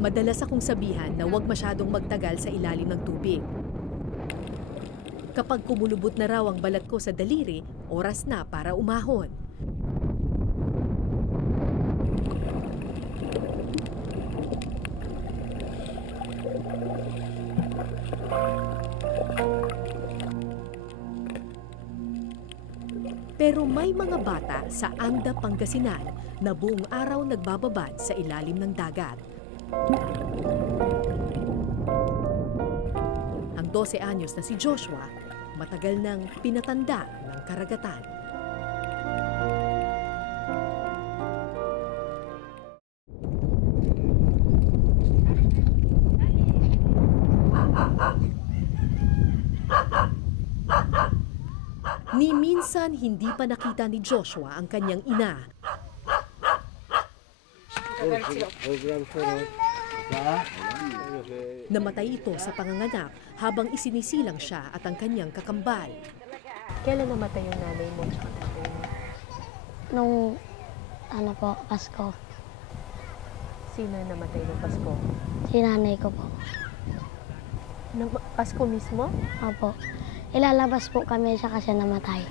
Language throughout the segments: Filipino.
Madalas akong sabihan na huwag masyadong magtagal sa ilalim ng tubig. Kapag kumulubot na raw ang balat ko sa daliri, oras na para umahon. Pero may mga bata sa Anda, Pangasinan na buong araw nagbababad sa ilalim ng dagat. Ang 12 anyos na si Joshua, matagal nang pinatanda ng karagatan. Ni minsan hindi pa nakita ni Joshua ang kanyang ina. Namatay ito sa panganganak habang isinisilang siya at ang kanyang kakambal. Kailan namatay yung nanay mo? Nung Pasko. Sino namatay ng Pasko? Si nanay ko po. Pasko mismo? Opo. Ilalabas po kami siya kasi namatay.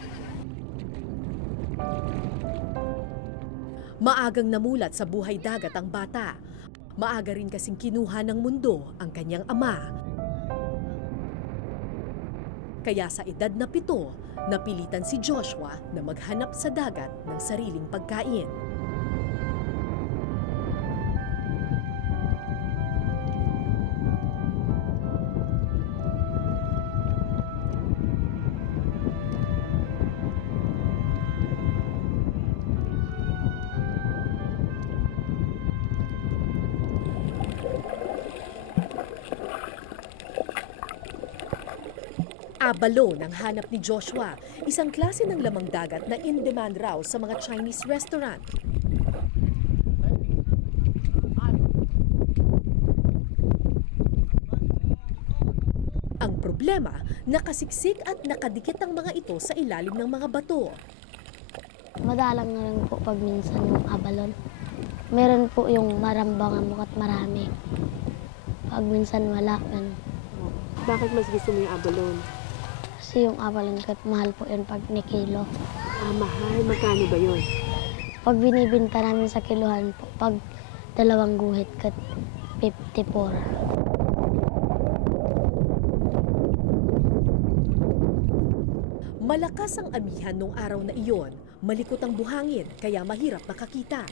Maagang namulat sa buhay dagat ang bata. Maaga rin kasing kinuha ng mundo ang kanyang ama. Kaya sa edad na 7, napilitan si Joshua na maghanap sa dagat ng sariling pagkain. Abalon ang hanap ni Joshua, isang klase ng lamang dagat na in-demand raw sa mga Chinese restaurant. Ang problema, nakasiksik at nakadikit ang mga ito sa ilalim ng mga bato. Madalang na lang po pag minsan yung abalon. Meron po yung marambangan mo at marami. Pag minsan wala, ganun. Bakit mas gusto mo yung abalon? Kasi yung abalon kat mahal po yun pag ni kilo. Ah, mahal. Magkano ba yun? Pag binibinta namin sa kiluhan po, pag 2 guhit kat 54. Malakas ang amihan nung araw na iyon. Malikot ang buhangin, kaya mahirap makakita.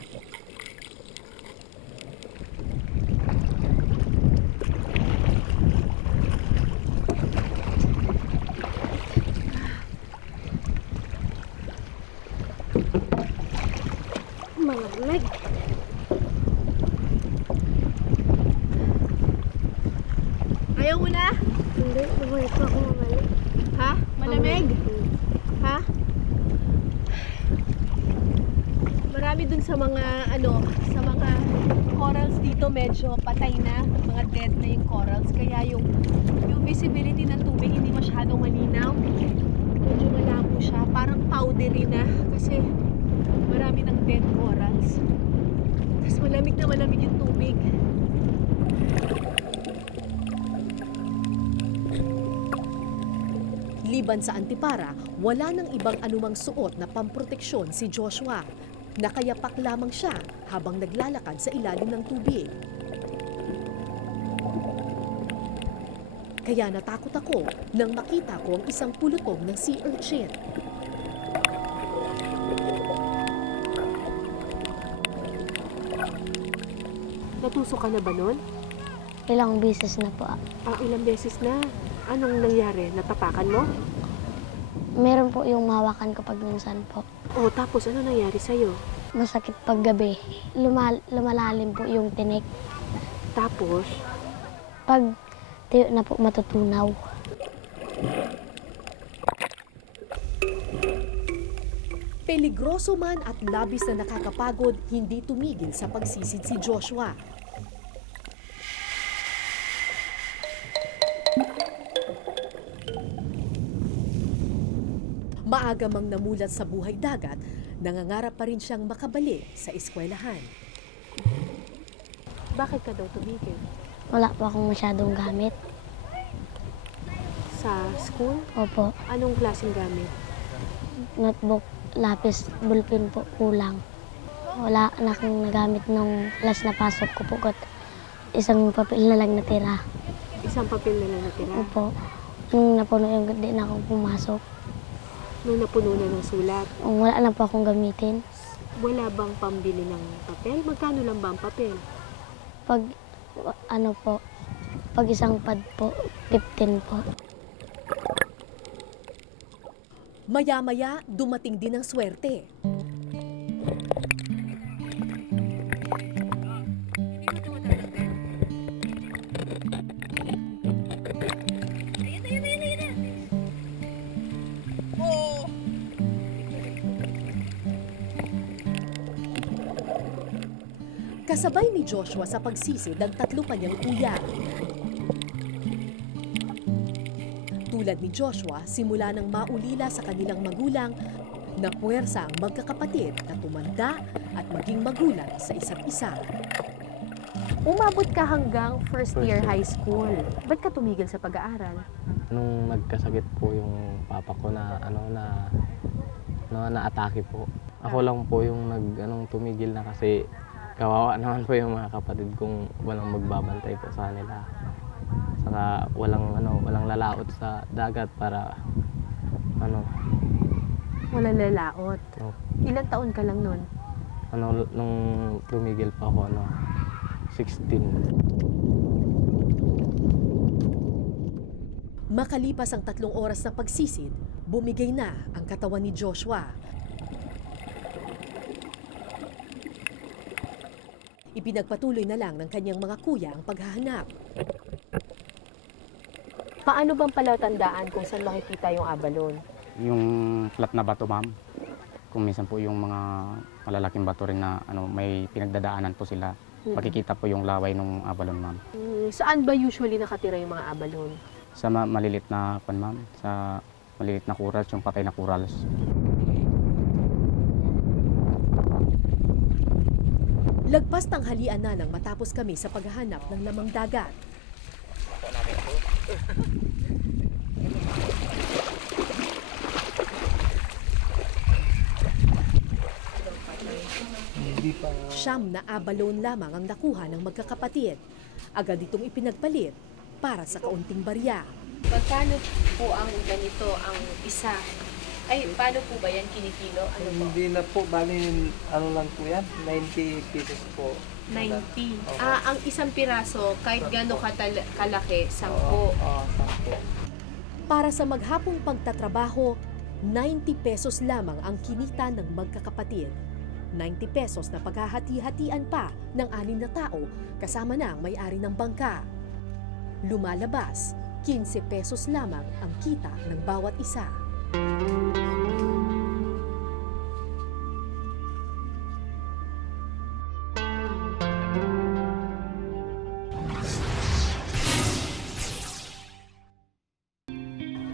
Malamig. Ayaw mo na? Hindi, bumalik pa ako mamali. Ha? Malamig? Ha? Marami dun sa mga sa mga corals dito medyo patay na, mga dead na yung corals, kaya yung visibility ng tubig hindi masyadong malinaw. Medyo malabo siya, parang powdery na kasi marami ng dead corals. Tapos malamig na malamig yung tubig. Liban sa Antipara, wala nang ibang anumang suot na pamproteksyon si Joshua. Nakayapak lamang siya habang naglalakad sa ilalim ng tubig. Kaya natakot ako nang makita ko ang isang pulutong ng sea urchin. Natusok ka na ba nun? Ilang beses na po. Ilang beses na. Anong nangyari? Natapakan mo? Meron po yung mahawakan kapag minsan po. Tapos ano nangyari sa'yo? Masakit pag gabi. Lumalalim po yung tinik. Tapos? Pag tiyo na po matutunaw. Peligroso man at labis na nakakapagod, hindi tumigil sa pagsisid si Joshua. Maaga mang namulat sa buhay dagat, nangangarap pa rin siyang makabalik sa eskwelahan. Bakit ka daw tumigil? Wala po akong masyadong gamit. Sa school? Opo, Anong klaseng gamit? notebook, lapis, ballpen po, kulang. Wala na akong nagamit nung last na pasok ko po. Isang papel na lang natira. Isang papel na lang natira. Opo, nung napuno yung di na ako pumasok. Nung napuno na ng sulat, Wala na po akong gamitin. wala bang pambili ng papel? Magkano lang ba ang papel? Pag ano po, pag isang pad po, 15 po. Maya-maya, dumating din ang swerte. Kasabay ni Joshua sa pagsisid ang tatlo pa niyang kuya. Tulad ni Joshua, simula nang maulila sa kanilang magulang, napuwersa ang magkakapatid na tumanda at maging magulat sa isa't isa. Umabot ka hanggang first First year year. high school. Ba't ka tumigil sa pag-aaral? Nung nagkasakit po yung papa ko na na-atake po. Ako lang po yung tumigil na kasi kawawa naman po yung mga kapatid kong walang magbabantay po sa kanila. Saka walang lalaot sa dagat para Walang lalaot. no, Ilang taon ka lang nun? nung tumigil po ako 16. Makalipas ang 3 oras ng pagsisid, bumigay na ang katawan ni Joshua. Ipinagpatuloy na lang ng kanyang mga kuya ang paghahanap. Paano bang palatandaan kung saan makikita yung abalon? Yung flat na bato, ma'am. Kung minsan po yung mga malalaking bato rin na may pinagdadaanan po sila. Makikita po yung laway ng abalon, ma'am. Saan ba usually nakatira yung mga abalon? Sa malilit na ma'am. Sa malilit na corals, yung patay na corals. Lagpas tanghalian na nang matapos kami sa paghahanap ng lamang dagat. Siyam na abalon lamang ang nakuha ng magkakapatid. Agad itong ipinagpalit para sa kaunting barya. Magkano po ang ganito ang isa? Ay, paano po ba yan kinikilo? Ano po? Hindi na po, bali lang po yan, 90 pesos po. 90. Oo. Ang isang piraso, kahit gano'n kalaki, 10. Oo, 10. Para sa maghapong pagtatrabaho, 90 pesos lamang ang kinita ng magkakapatid. 90 pesos na paghahati-hatian pa ng 6 na tao kasama na ang may-ari ng bangka. Lumalabas, 15 pesos lamang ang kita ng bawat isa.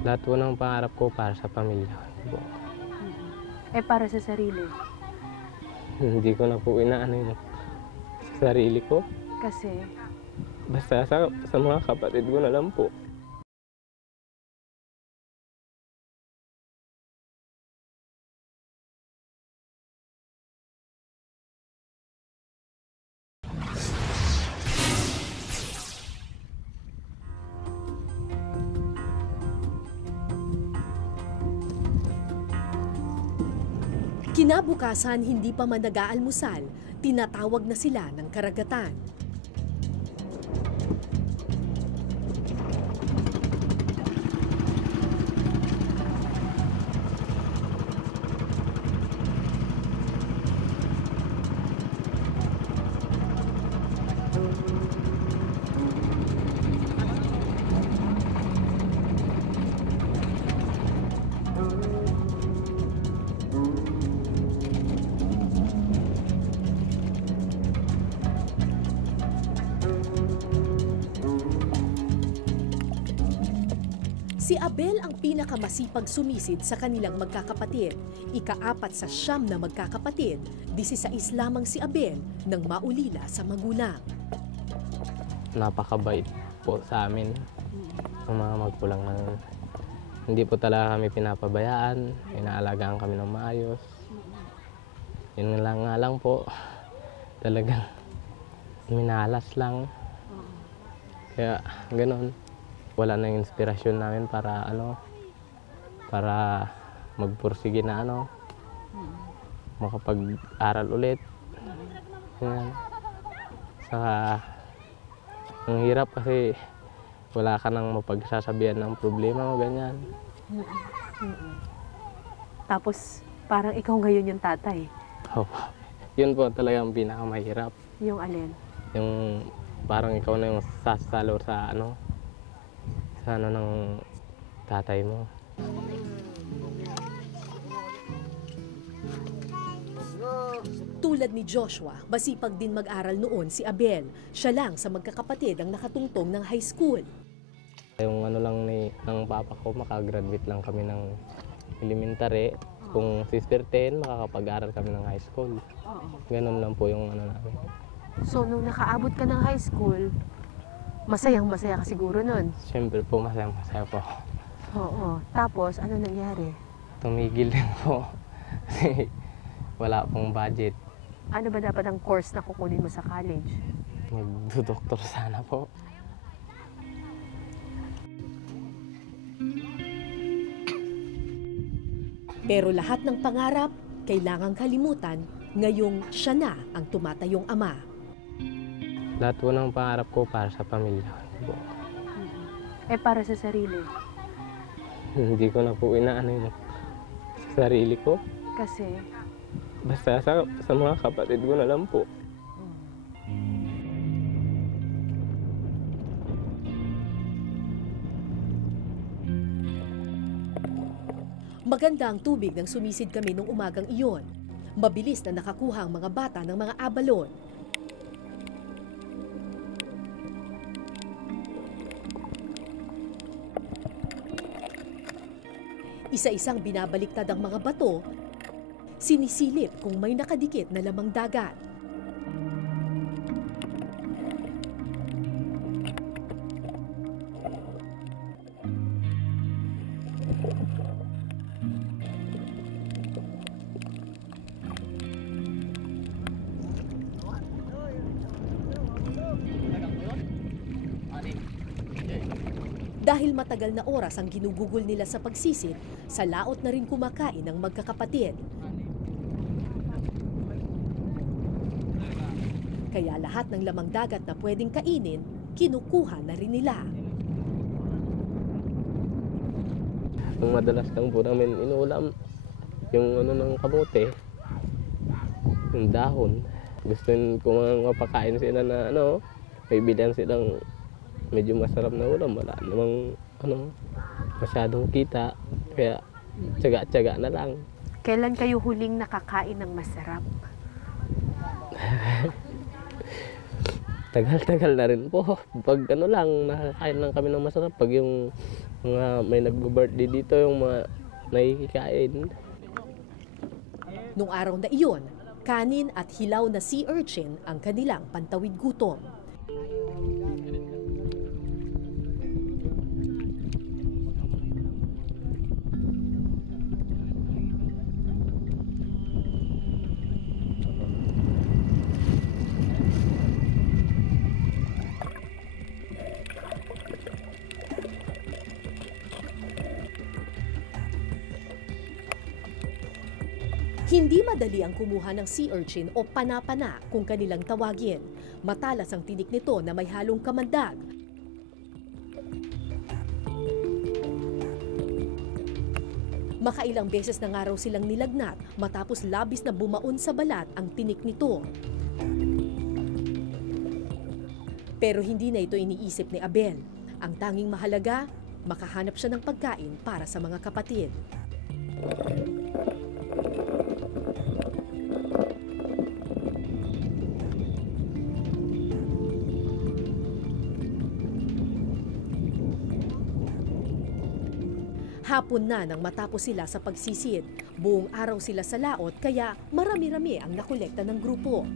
Lahat po ng pangarap ko para sa pamilya ko po. Para sa sarili. Hindi ko na po inaano yung sa sarili ko. Kasi, Basta sa mga kapatid ko na lang po. Kinabukasan, hindi pa man nag-aalmusal, tinatawag na sila ng karagatan. Si Abel ang pinakamasipag sumisid sa kanilang magkakapatid. Ika-4 sa 9 na magkakapatid, 16 lamang si Abel nang maulila sa magulang. napakabait po sa amin ng mga magpulang namin. Hindi po talaga kami pinapabayaan, inaalagaan kami ng maayos. Yun nga lang po, talagang minalas lang. Kaya ganoon, wala na yung inspirasyon namin para para magpursige na makapag-aral ulit. Ganyan. Saka ang hirap kasi wala ka nang mapagsasabihan ng problema mo, ganyan. Tapos, parang ikaw ngayon yung tatay. Oh, yun po talagang pinakamahirap. Yung alin? Yung parang ikaw na yung sasalo sa ng tatay mo. Tulad ni Joshua, masipag din mag-aral noon si Abel. Siya lang sa magkakapatid ang nakatungtong ng high school. Yung lang ng papa ko, makagraduate lang kami ng elementary. Kung sister 10, makakapag-aral kami ng high school. Ganun lang po yung namin. So, nung nakaabot ka ng high school, masayang-masaya ka siguro nun. Siyempre po, masaya po. Oo. Tapos, ano nangyari? Tumigil din po. Kasi wala pong budget. Ano ba dapat ang course na kukunin mo sa college? Magdodoktor sana po. Pero lahat ng pangarap, kailangang kalimutan, ngayong siya na ang tumatayong ama. Lahat po ng pangarap ko para sa pamilya ko. Eh, para sa sarili. Hindi ko na po inaano yung sarili ko. Kasi, Basta sa mga kapatid ko na lang po. Maganda ang tubig nang sumisid kami nung umagang iyon. Mabilis na nakakuha ang mga bata ng mga abalon. Isa-isang binabaliktad ang mga bato, sinisilip kung may nakadikit na lamang dagat. Dahil matagal na oras ang ginugugol nila sa pagsisid, sa laot na rin kumakain ang magkakapatid. Kaya lahat ng lamang dagat na pwedeng kainin, kinukuha na rin nila. Ang madalas lang po namin inuulam, yung ng kamote, yung dahon. Gusto ko mapakain sila na may bilan silang medyo masarap na ulam, wala namang masyadong kita, kaya tiyaga-tiyaga na lang. kailan kayo huling nakakain ng masarap? Tagal-tagal na rin po. Pag nakakain lang kami ng masarap. Pag yung mga may nag-birthday dito, yung mga nakikikain. Nung araw na iyon, kanin at hilaw na sea urchin ang kanilang pantawid gutom. Hindi madali ang kumuha ng sea urchin o panapana kung kanilang tawagin. Matalas ang tinik nito na may halong kamandag. Makailang beses na nga raw silang nilagnat matapos labis na bumaon sa balat ang tinik nito. Pero hindi na ito iniisip ni Abel. Ang tanging mahalaga, makahanap siya ng pagkain para sa mga kapatid. Hapon na nang matapos sila sa pagsisid. Buong araw sila sa laot kaya marami-rami ang nakolekta ng grupo.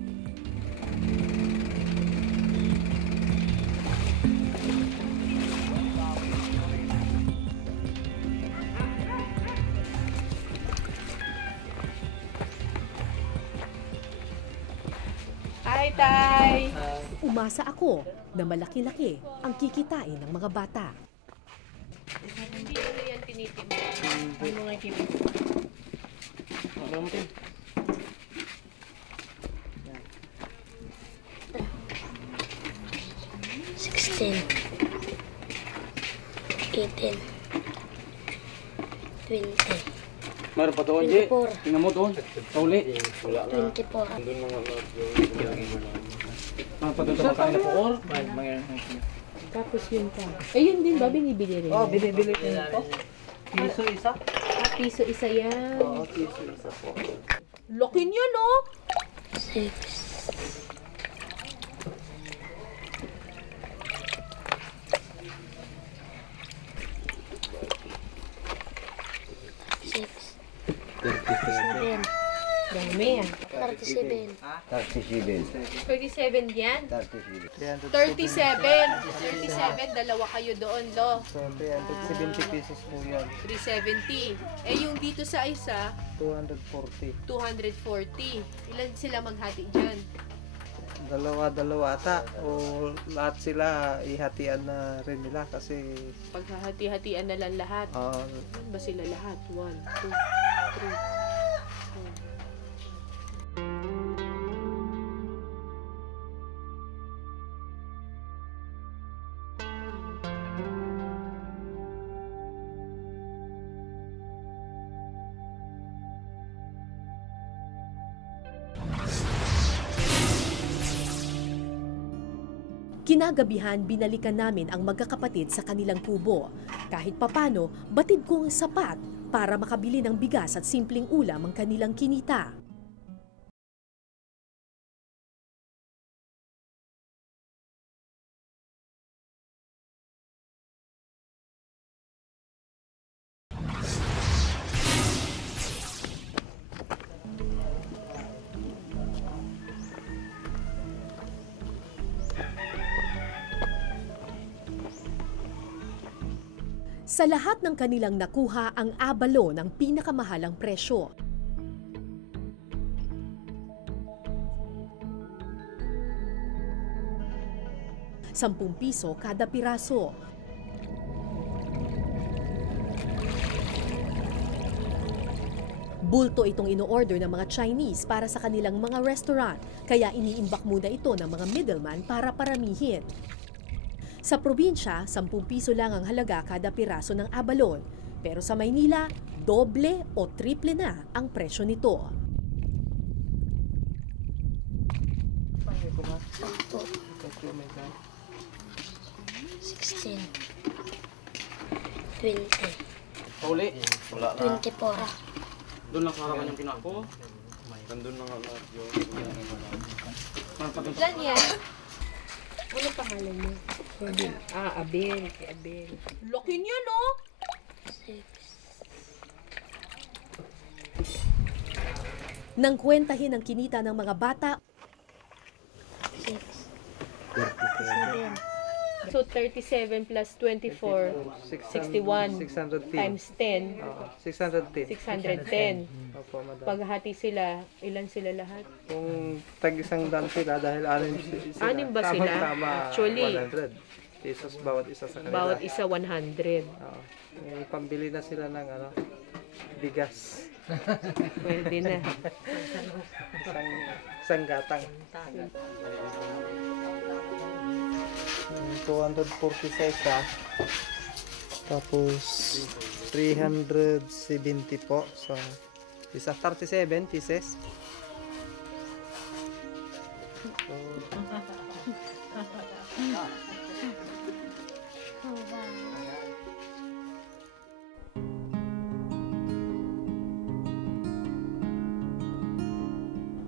Tay! Umasa ako na malaki-laki ang kikitain ng mga bata. Hindi ano yan tinitim. Ano nga kitin? Ano mo, Tim? 16, 18, 20, Meron pa doon, Ji. 24, Tingnan mo doon. Pauli. 24, Meron pa doon sa pagkain na poor. Tapos yun pa. Eh yun din ba binibili rin? Oh, binibili ko ito. Piso isa? Piso isa yan. Oo, piso isa po. Laki niya, no? 6, 37, Dami yan. 37, 37 yan? 37. 37, dalawa kayo doon, lo. So, 370 pesos po yan. 370. Eh yung dito sa isa, 240. 240. Ilan sila maghati dyan? Dalawa-dalawa ata. O lahat sila ihatian na rin nila kasi Paghahati-hatian na lang lahat. Ilan ba sila lahat? 1, 2, 3, 4. Kinagabihan, binalikan namin ang magkakapatid sa kanilang kubo. Kahit papano, batid kong sapat para makabili ng bigas at simpleng ulam ang kanilang kinita. Sa lahat ng kanilang nakuha ang abalo ng pinakamahalang presyo. ₱10 kada piraso. Bulto itong ino-order ng mga Chinese para sa kanilang mga restaurant, kaya iniimbak muna ito ng mga middleman para paramihin. Sa probinsya, ₱10 lang ang halaga kada piraso ng abalon. Pero sa Maynila, doble o triple na ang presyo nito. 16, 20, Pauli. 24, Doon lang sa harapan yung pinako. Nandun lang ang lahat yun. Meron pa doon sa... Ilan yan? Ano pangalan mo? Abel. Abel. Si Abel. Laki niya, no? 6, Nang kwentahin ang kinita ng mga bata, 6, 7, So, 37 plus 24, 61 610. times 10, 610. 610. Opo, madam. Paghati sila, ilan sila lahat? Kung tag-isang daan sila dahil sila. Anim ba sila? Tama, Actually, 100 pesos bawat isa sa kanila. bawat isa 100. Oo. May pambili na sila ng bigas. Pwede na. Isang gatang. 246 tapos 370 po sa isa 37 pieces. So,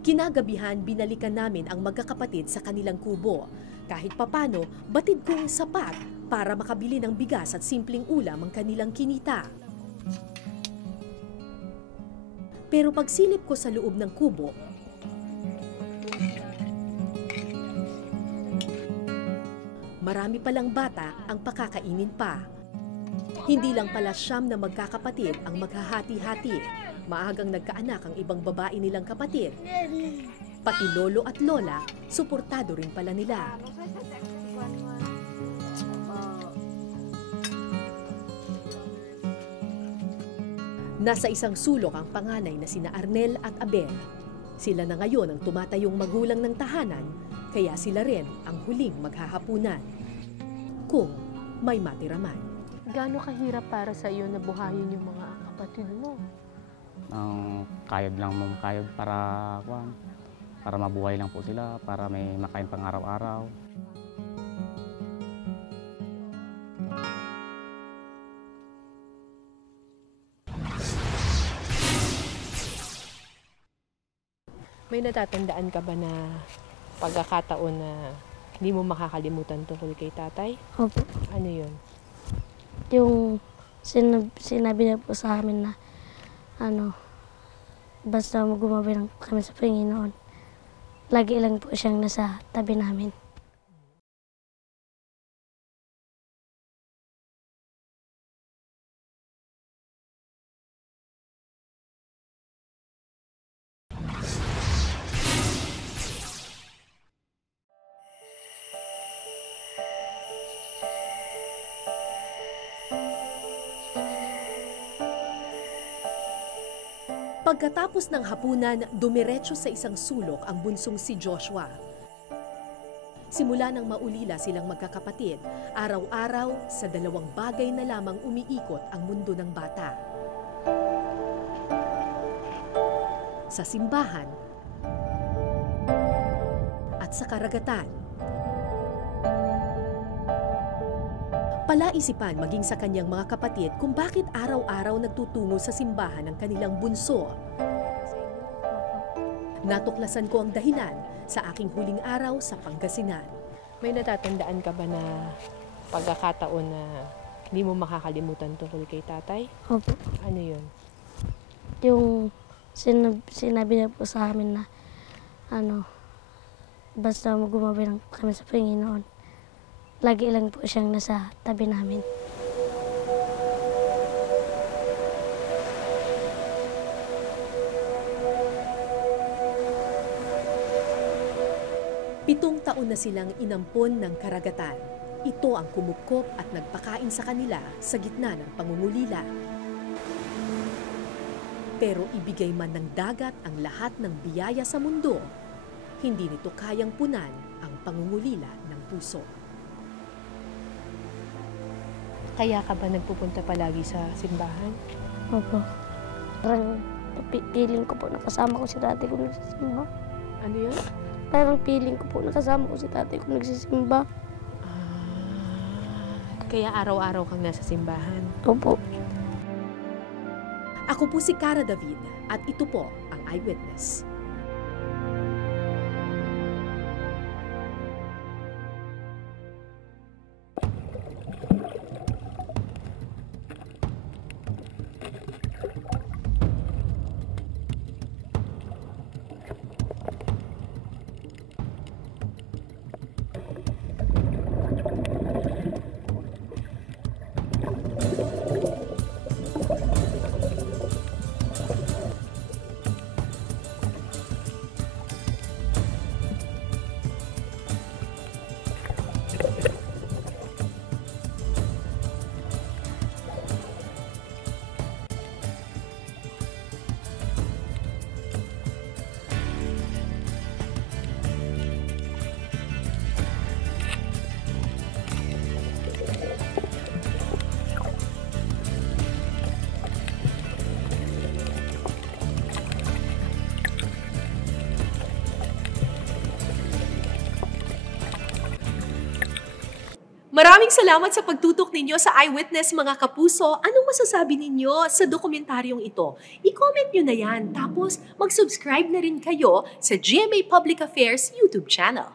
kinagabihan binalikan namin ang magkakapatid sa kanilang kubo. Kahit papano, batid kong sapat para makabili ng bigas at simpleng ulam ang kanilang kinita. Pero pagsilip ko sa loob ng kubo, marami palang bata ang pakakainin pa. Hindi lang pala 9 na magkakapatid ang maghahati-hati. Maagang nagkaanak ang ibang babae nilang kapatid. Pati lolo at lola, suportado rin pala nila. Nasa isang sulok ang panganay na sina Arnel at Abel. Sila na ngayon ang tumatayong magulang ng tahanan, kaya sila rin ang huling maghahapunan. Kung may matira man. Gaano kahirap para sa iyo na buhayin yung mga kapatid mo? Kayod lang mong kayod para mabuhay lang po sila, para may makain pang araw-araw. May natatandaan ka ba na pagkakataon na hindi mo makakalimutan tungkol kay tatay? Opo. Ano yun? Yung sinabi niya po sa amin na basta gumabay lang kami sa Panginoon, lagi lang po siyang nasa tabi namin. Pagkatapos ng hapunan, dumiretso sa isang sulok ang bunsong si Joshua. Simula nang maulila silang magkakapatid, araw-araw sa dalawang bagay na lamang umiikot ang mundo ng bata. Sa simbahan at sa karagatan. Palaisipan maging sa kanyang mga kapatid kung bakit araw-araw nagtutungo sa simbahan ng kanilang bunso. Natuklasan ko ang dahilan sa aking huling araw sa Pangasinan. May natatandaan ka ba na pagkakataon na hindi mo makakalimutan tungkol kay tatay? Opo. Ano yun? Yung sinabi niya po sa amin na basta gumabay lang kami sa Panginoon, lagi lang po siyang nasa tabi namin. Pitong taon na silang inampon ng karagatan. Ito ang kumukop at nagpakain sa kanila sa gitna ng pangungulila. Pero ibigay man ng dagat ang lahat ng biyaya sa mundo, hindi nito kayang punan ang pangungulila ng puso. Kaya ka ba nagpupunta palagi sa simbahan? Opo. Parang feeling ko po nakasama ko si tatay ko nagsisimba. Ano yun? Parang feeling ko po nakasama ko si tatay ko nagsisimba. Kaya araw-araw kang nasa simbahan. Opo. Ako po si Cara David at ito po ang Eyewitness. Maraming salamat sa pagtutok ninyo sa Eyewitness mga kapuso. Anong masasabi ninyo sa dokumentaryong ito? I-comment nyo na yan. Tapos mag-subscribe na rin kayo sa GMA Public Affairs YouTube channel.